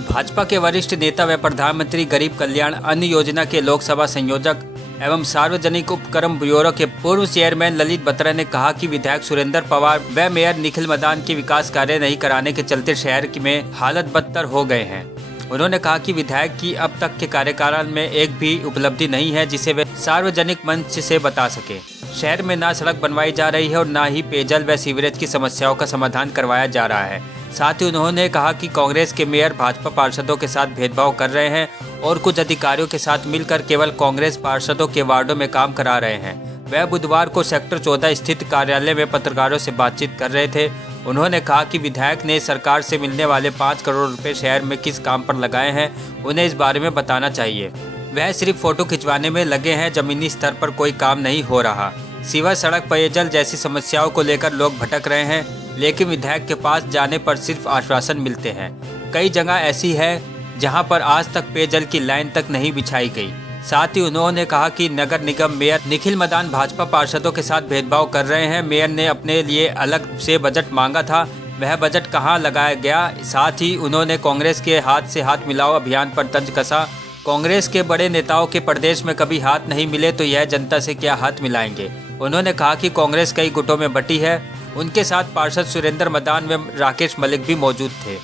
भाजपा के वरिष्ठ नेता व प्रधानमंत्री गरीब कल्याण अन्न योजना के लोकसभा संयोजक एवं सार्वजनिक उपक्रम ब्यूरो के पूर्व चेयरमैन ललित बत्रा ने कहा कि विधायक सुरेंद्र पवार व मेयर निखिल मदान के विकास कार्य नहीं कराने के चलते शहर में हालत बदतर हो गए हैं। उन्होंने कहा कि विधायक की अब तक के कार्यकाल में एक भी उपलब्धि नहीं है जिसे वे सार्वजनिक मंच से बता सके। शहर में ना सड़क बनवाई जा रही है और ना ही पेयजल व सीवरेज की समस्याओं का समाधान करवाया जा रहा है। साथ ही उन्होंने कहा कि कांग्रेस के मेयर भाजपा पार्षदों के साथ भेदभाव कर रहे हैं और कुछ अधिकारियों के साथ मिलकर केवल कांग्रेस पार्षदों के वार्डों में काम करा रहे हैं। वह बुधवार को सेक्टर 14 स्थित कार्यालय में पत्रकारों से बातचीत कर रहे थे। उन्होंने कहा कि विधायक ने सरकार से मिलने वाले 5 करोड़ रुपए शहर में किस काम पर लगाए हैं, उन्हें इस बारे में बताना चाहिए। वह सिर्फ फोटो खिंचवाने में लगे हैं, जमीनी स्तर पर कोई काम नहीं हो रहा। सीवर, सड़क, पेयजल जैसी समस्याओं को लेकर लोग भटक रहे हैं, लेकिन विधायक के पास जाने पर सिर्फ आश्वासन मिलते हैं। कई जगह ऐसी है जहां पर आज तक पेयजल की लाइन तक नहीं बिछाई गई। साथ ही उन्होंने कहा कि नगर निगम मेयर निखिल मदान भाजपा पार्षदों के साथ भेदभाव कर रहे हैं। मेयर ने अपने लिए अलग से बजट मांगा था, वह बजट कहां लगाया गया। साथ ही उन्होंने कांग्रेस के हाथ से हाथ मिलाओ अभियान पर तंज कसा। कांग्रेस के बड़े नेताओं के प्रदेश में कभी हाथ नहीं मिले तो यह जनता से क्या हाथ मिलाएंगे। उन्होंने कहा कि कांग्रेस कई गुटों में बटी है। उनके साथ पार्षद सुरेंद्र मदान व राकेश मलिक भी मौजूद थे।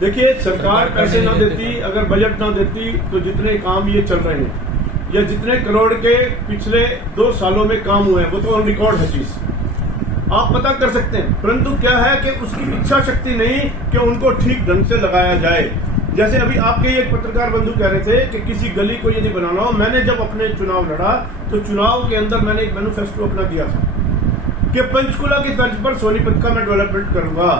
देखिए, सरकार पैसे ना देती, अगर बजट ना देती तो जितने काम ये चल रहे हैं या जितने करोड़ के पिछले 2 सालों में काम हुए हैं वो तो ऑन रिकॉर्ड है चीज, आप पता कर सकते हैं। परंतु क्या है कि उसकी इच्छा शक्ति नहीं कि उनको ठीक ढंग से लगाया जाए। जैसे अभी आपके एक पत्रकार बंधु कह रहे थे कि किसी गली को यदि बनाना हो, मैंने जब अपने चुनाव लड़ा तो चुनाव के अंदर मैंने एक मैनिफेस्टो अपना दिया था कि पंचकुला की तर्ज पर सोनीपत का मैं डेवलपमेंट करूंगा।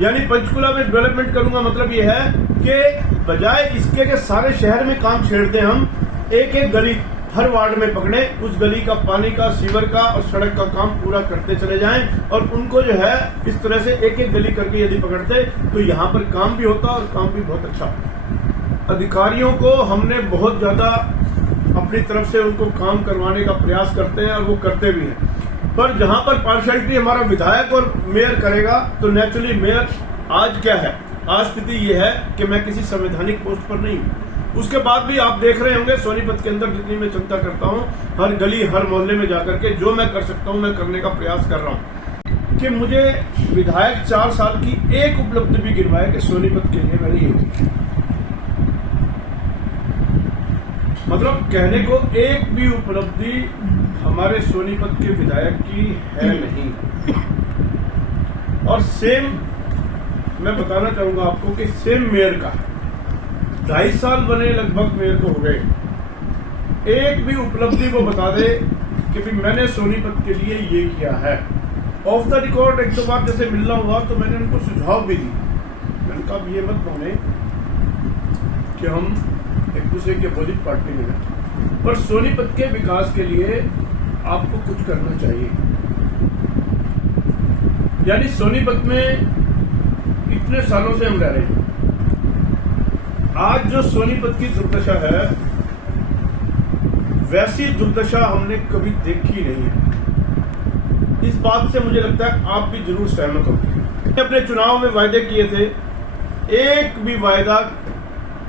यानी पंचकुला में डेवलपमेंट करूंगा मतलब ये है कि बजाय इसके के सारे शहर में काम छेड़ते हम, एक एक गली हर वार्ड में पकड़े, उस गली का पानी का, सीवर का और सड़क का काम पूरा करते चले जाएं और उनको जो है इस तरह से एक एक गली करके यदि पकड़ते तो यहाँ पर काम भी होता और काम भी बहुत अच्छा। अधिकारियों को हमने बहुत ज्यादा अपनी तरफ से उनको काम करवाने का प्रयास करते हैं और वो करते भी हैं, पर जहां पर पार्शियलिटी हमारा विधायक और मेयर करेगा तो नेचुरली मेयर आज क्या है, आज स्थिति ये है कि मैं किसी संवैधानिक पोस्ट पर नहीं हूं। उसके बाद भी आप देख रहे होंगे सोनीपत के अंदर जितनी मैं चिंता करता हूं, हर गली हर मोहल्ले में जाकर के जो मैं कर सकता हूं मैं करने का प्रयास कर रहा हूं कि मुझे विधायक 4 साल की एक उपलब्धि भी गिरवाए कि सोनीपत के लिए मैंने ये किया। मतलब कहने को एक भी उपलब्धि हमारे सोनीपत के विधायक की है नहीं। और सेम मैं बताना चाहूंगा आपको कि सेम मेयर का 2.5 साल बने लगभग मेयर को हो गए, एक भी उपलब्धि को बता दे कि भी मैंने सोनीपत के लिए ये किया है। ऑफ द रिकॉर्ड 1-2 बार जैसे मिलना हुआ तो मैंने उनको सुझाव भी दिए। मैंने कहा ये मत माने कि हम एक दूसरे की अपोजिट पार्टी में हैं, पर सोनीपत के विकास के लिए आपको कुछ करना चाहिए। यानी सोनीपत में इतने सालों से हम रह रहे हैं, आज जो सोनीपत की दुर्दशा है वैसी दुर्दशा हमने कभी देखी नहीं है। इस बात से मुझे लगता है आप भी जरूर सहमत होंगे। अपने चुनाव में वायदे किए थे, एक भी वायदा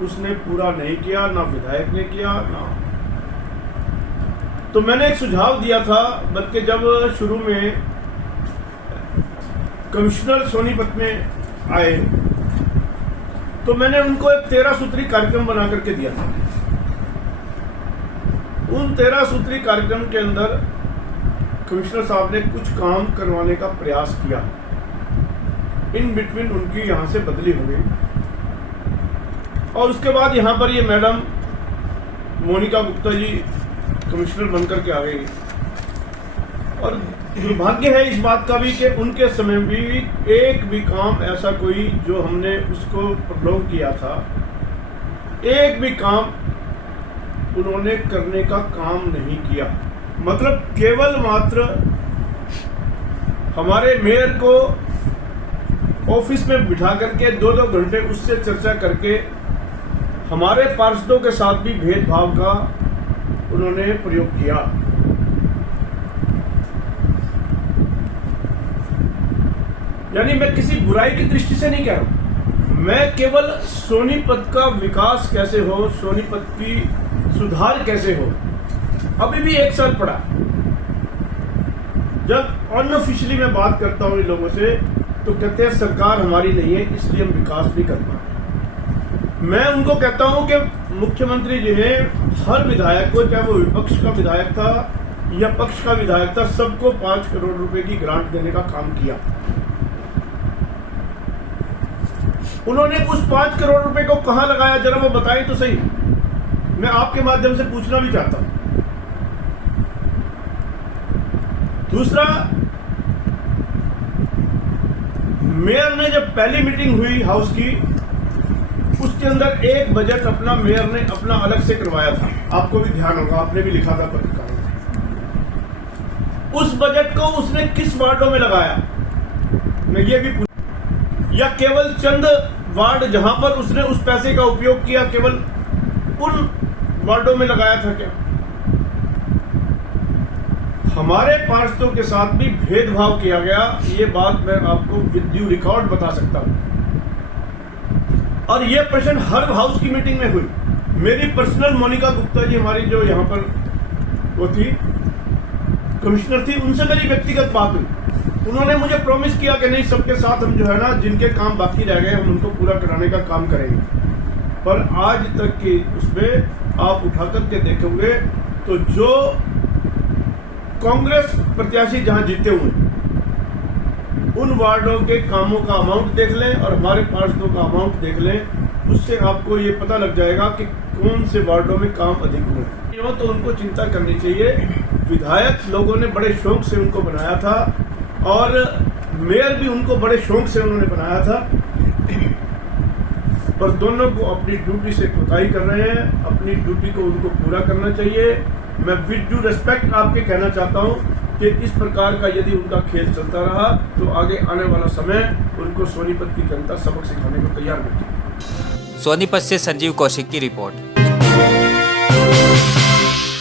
उसने पूरा नहीं किया, ना विधायक ने किया ना। तो मैंने एक सुझाव दिया था, बल्कि जब शुरू में कमिश्नर सोनीपत में आए तो मैंने उनको एक 13 सूत्री कार्यक्रम बना करके दिया था। उन 13 सूत्री कार्यक्रम के अंदर कमिश्नर साहब ने कुछ काम करवाने का प्रयास किया। इन बिटवीन उनकी यहां से बदली हो गई और उसके बाद यहां पर ये मैडम मोनिका गुप्ता जी कमिश्नर बनकर के आ गई। और दुर्भाग्य है इस बात का भी कि उनके समय भी एक भी काम ऐसा कोई जो हमने उसको प्रलोभ किया था, एक भी काम उन्होंने करने का काम नहीं किया। मतलब केवल मात्र हमारे मेयर को ऑफिस में बिठा करके 2-2 घंटे उससे चर्चा करके हमारे पार्षदों के साथ भी भेदभाव का उन्होंने प्रयोग किया। यानी मैं किसी बुराई की दृष्टि से नहीं कह रहा हूं, मैं केवल सोनीपत का विकास कैसे हो, सोनीपत की सुधार कैसे हो, अभी भी 1 साल पड़ा। जब अनऑफिशियली मैं बात करता हूं इन लोगों से तो कहते हैं सरकार हमारी नहीं है इसलिए हम विकास नहीं कर पा रहे। मैं उनको कहता हूं कि मुख्यमंत्री जी ने हर विधायक को, चाहे वो विपक्ष का विधायक था या पक्ष का विधायक था, सबको 5 करोड़ रुपए की ग्रांट देने का काम किया। उन्होंने उस 5 करोड़ रुपए को कहां लगाया जरा वो बताएं तो सही। मैं आपके माध्यम से पूछना भी चाहता हूं। दूसरा, मेयर ने जब पहली मीटिंग हुई हाउस की, उसके अंदर एक बजट अपना मेयर ने अपना अलग से करवाया था। आपको भी ध्यान होगा, आपने भी लिखा था पत्रकारों में। उस बजट को उसने किस वार्डों में लगाया, मैं ये भी पूछ, या केवल चंद वार्ड जहां पर उसने उस पैसे का उपयोग किया केवल उन वार्डों में लगाया था क्या? हमारे पार्षदों के साथ भी भेदभाव किया गया, ये बात मैं आपको विद ड्यू रिकॉर्ड बता सकता हूं। और ये प्रश्न हर हाउस की मीटिंग में हुई। मेरी पर्सनल मोनिका गुप्ता जी, हमारी जो यहां पर वो थी, कमिश्नर थी, उनसे मेरी व्यक्तिगत बात हुई। उन्होंने मुझे प्रॉमिस किया कि नहीं, सबके साथ हम जो है ना, जिनके काम बाकी रह गए हम उनको पूरा कराने का काम करेंगे। पर आज तक की उसमें आप उठा करके देखोगे तो जो कांग्रेस प्रत्याशी जहां जीते हुए, उन वार्डों के कामों का अमाउंट देख लें और हमारे पार्षदों का अमाउंट देख लें, उससे आपको ये पता लग जाएगा कि कौन से वार्डों में काम अधिक हुए। तो उनको चिंता करनी चाहिए। विधायक लोगों ने बड़े शौक से उनको बनाया था और मेयर भी उनको बड़े शौक से उन्होंने बनाया था, पर दोनों को अपनी ड्यूटी से कोताही कर रहे हैं। अपनी ड्यूटी को उनको पूरा करना चाहिए। मैं विद ड्यू रिस्पेक्ट आपके कहना चाहता हूं कि इस प्रकार का यदि उनका खेल चलता रहा तो आगे आने वाला समय उनको सोनीपत की जनता सबक सिखाने को तैयार बैठी। सोनीपत से संजीव कौशिक की रिपोर्ट।